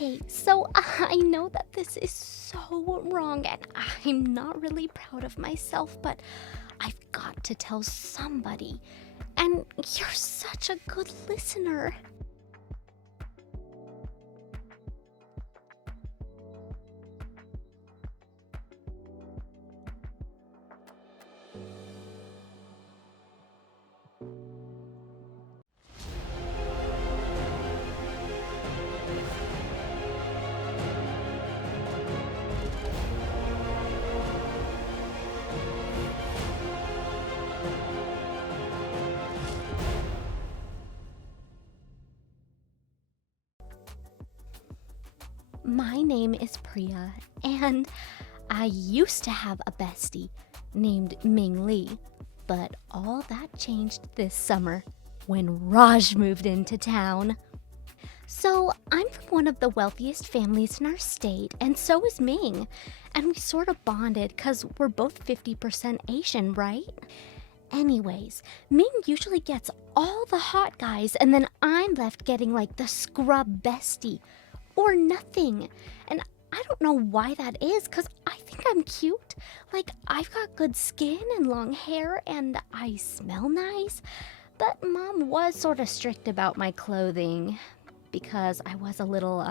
Okay, so I know that this is so wrong and I'm not really proud of myself, but I've got to tell somebody. And you're such a good listener. My name is Priya, and I used to have a bestie named Ming Lee, but all that changed this summer when Raj moved into town. So I'm from one of the wealthiest families in our state, and so is Ming, and we sort of bonded because we're both 50% Asian, right? Anyways, Ming usually gets all the hot guys, and then I'm left getting like the scrub bestie. Or nothing. And I don't know why that is, because I think I'm cute. Like, I've got good skin and long hair, and I smell nice. But Mom was sort of strict about my clothing, because I was a little,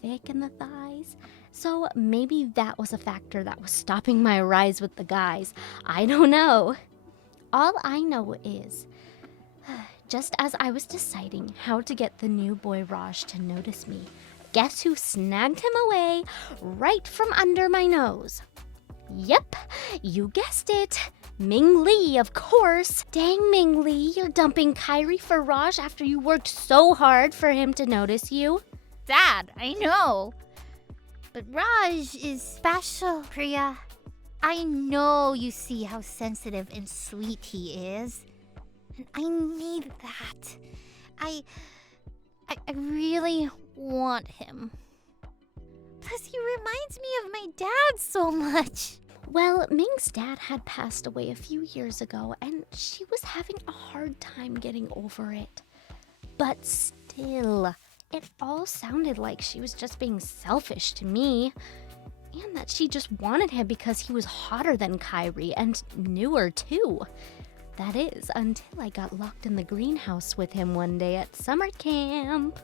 thick in the thighs. So maybe that was a factor that was stopping my rise with the guys. I don't know. All I know is, just as I was deciding how to get the new boy Raj to notice me, guess who snagged him away right from under my nose? Yep, you guessed it. Ming Lee, of course. Dang, Ming Lee, you're dumping Kyrie for Raj after you worked so hard for him to notice you. Dad, I know. But Raj is special, Priya. I know you see how sensitive and sweet he is. And I need that. I really want him. Plus, he reminds me of my dad so much. Well, Ming's dad had passed away a few years ago, and she was having a hard time getting over it. But still, it all sounded like she was just being selfish to me. And that she just wanted him because he was hotter than Kyrie and newer too. That is, until I got locked in the greenhouse with him one day at summer camp.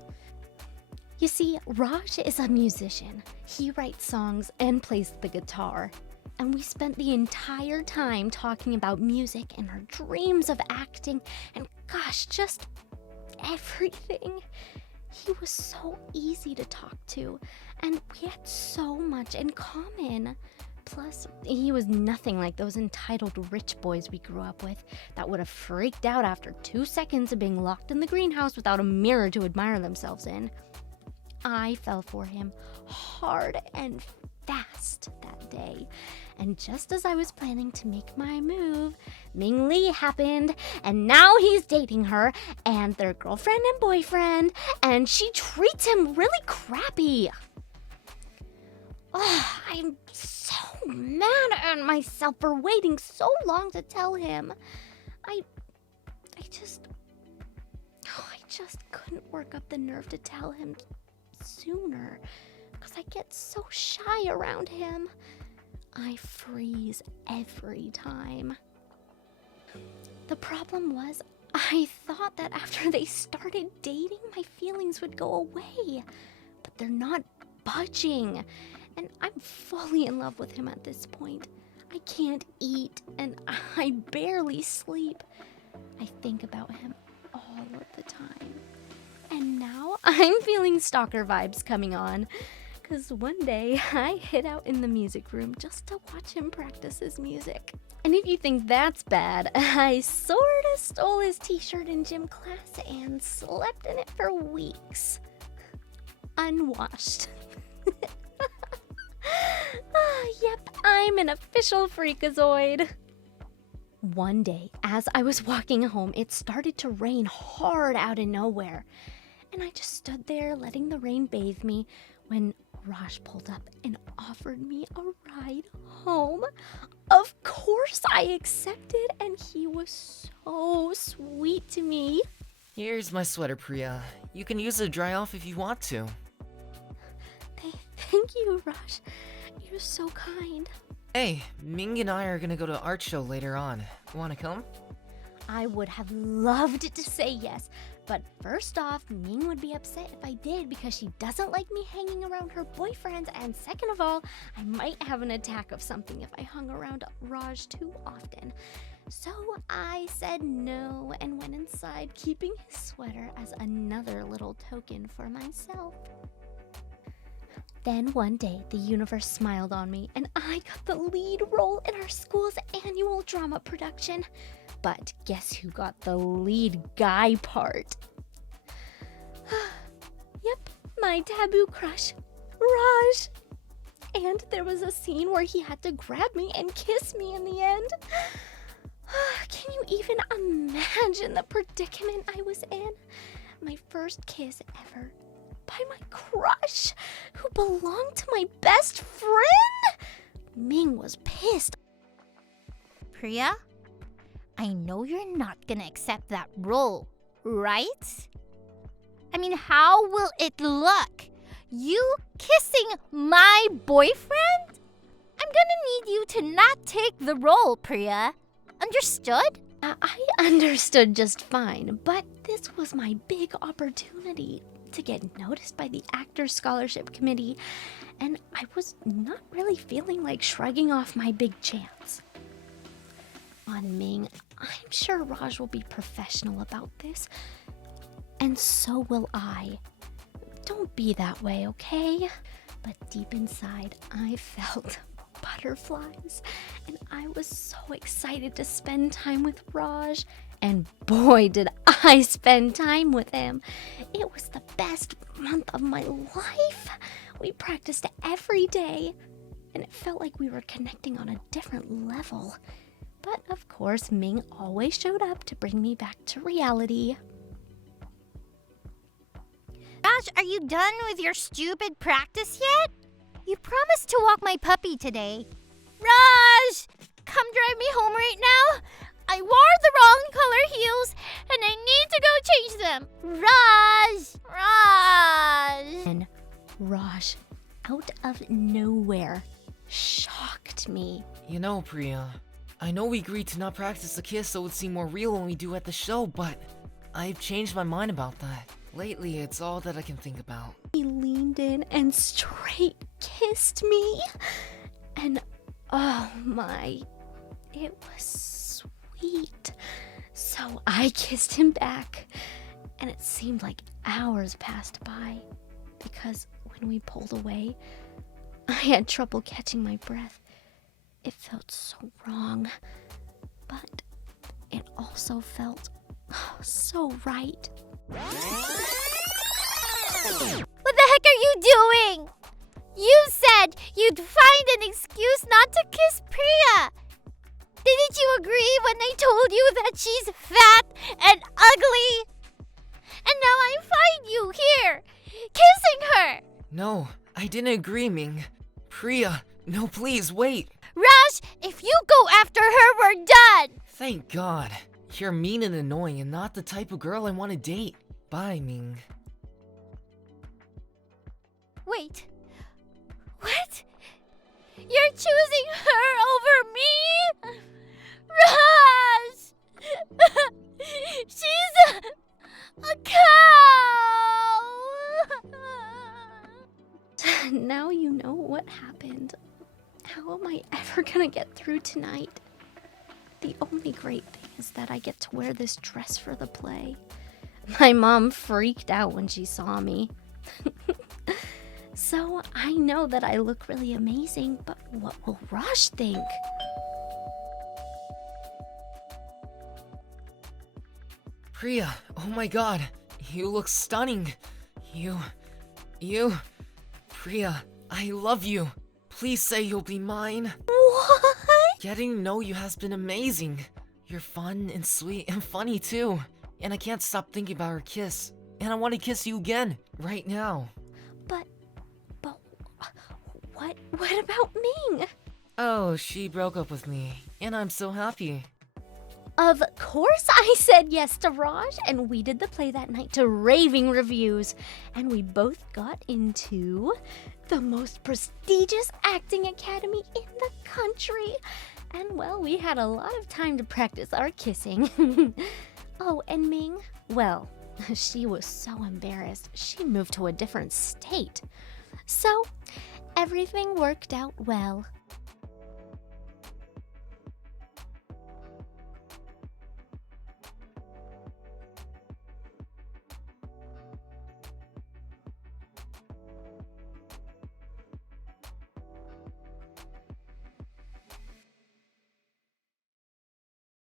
You see, Raj is a musician. He writes songs and plays the guitar. And we spent the entire time talking about music and our dreams of acting and gosh, just everything. He was so easy to talk to, and we had so much in common. Plus, he was nothing like those entitled rich boys we grew up with that would have freaked out after 2 seconds of being locked in the greenhouse without a mirror to admire themselves in. I fell for him hard and fast that day. And just as I was planning to make my move, Ming Lee happened, and now he's dating her, and they're girlfriend and boyfriend, and she treats him really crappy. Oh, I'm so mad at myself for waiting so long to tell him. I just couldn't work up the nerve to tell him sooner, because I get so shy around him. I freeze every time. The problem was, I thought that after they started dating, my feelings would go away, but they're not budging. And I'm fully in love with him at this point. I can't eat, and I barely sleep. I think about him all of the time. And now I'm feeling stalker vibes coming on. Because one day I hid out in the music room just to watch him practice his music. And if you think that's bad, I sorta stole his t-shirt in gym class and slept in it for weeks. Unwashed. Yep, I'm an official freakazoid. One day, as I was walking home, it started to rain hard out of nowhere. And I just stood there letting the rain bathe me when Raj pulled up and offered me a ride home. Of course I accepted, and he was so sweet to me. Here's my sweater, Priya. You can use it to dry off if you want to. Thank you, Raj. You're so kind. Hey, Ming and I are gonna go to art show later on. Wanna come? I would have loved to say yes, but first off, Ming would be upset if I did because she doesn't like me hanging around her boyfriends, and second of all, I might have an attack of something if I hung around Raj too often. So I said no and went inside, keeping his sweater as another little token for myself. Then one day, the universe smiled on me, and I got the lead role in our school's annual drama production. But guess who got the lead guy part? Yep, my taboo crush, Raj. And there was a scene where he had to grab me and kiss me in the end. Can you even imagine the predicament I was in? My first kiss ever by my crush, who belonged to my best friend? Ming was pissed. Priya, I know you're not gonna accept that role, right? I mean, how will it look? You kissing my boyfriend? I'm gonna need you to not take the role, Priya. Understood? I understood just fine, but this was my big opportunity to get noticed by the Actors Scholarship Committee, and I was not really feeling like shrugging off my big chance. On Ming, I'm sure Raj will be professional about this, and so will I. Don't be that way, okay? But deep inside, I felt butterflies, and I was so excited to spend time with Raj, and boy did I spend time with him. It was the best month of my life. We practiced every day, and it felt like we were connecting on a different level. But of course, Ming always showed up to bring me back to reality. Raj, are you done with your stupid practice yet? You promised to walk my puppy today. Raj! Come drive me home right now. I wore the wrong color heels, and I need to go change them. Raj! And Raj, out of nowhere, shocked me. You know, Priya, I know we agreed to not practice the kiss so it would seem more real when we do at the show, but I've changed my mind about that. Lately, it's all that I can think about. He leaned in and straight kissed me. And oh my, it was sweet. So I kissed him back, and it seemed like hours passed by because when we pulled away, I had trouble catching my breath. It felt so wrong, but it also felt so right. What the heck are you doing? You said you'd find an excuse not to kiss Priya. Didn't you agree when I told you that she's fat and ugly? And now I find you here, kissing her. No, I didn't agree, Ming. Priya, no, please, wait. Raj, if you go after her, we're done. Thank God. You're mean and annoying and not the type of girl I want to date. Bye, Ming. Wait. What? You're choosing her over me? Raj! She's a cow! Now you know what happened. How am I ever gonna get through tonight? The only great thing is that I get to wear this dress for the play. My mom freaked out when she saw me. So I know that I look really amazing, but what will Raj think? Priya, oh my God, you look stunning. You, Priya, I love you. Please say you'll be mine. What? Getting to know you has been amazing. You're fun and sweet and funny too. And I can't stop thinking about our kiss. And I want to kiss you again, right now. But what about Ming? Oh, she broke up with me, and I'm so happy. Of course I said yes to Raj, and we did the play that night to raving reviews. And we both got into the most prestigious acting academy in the country. And well, we had a lot of time to practice our kissing. Oh, and Ming, well, she was so embarrassed, she moved to a different state. So, everything worked out well.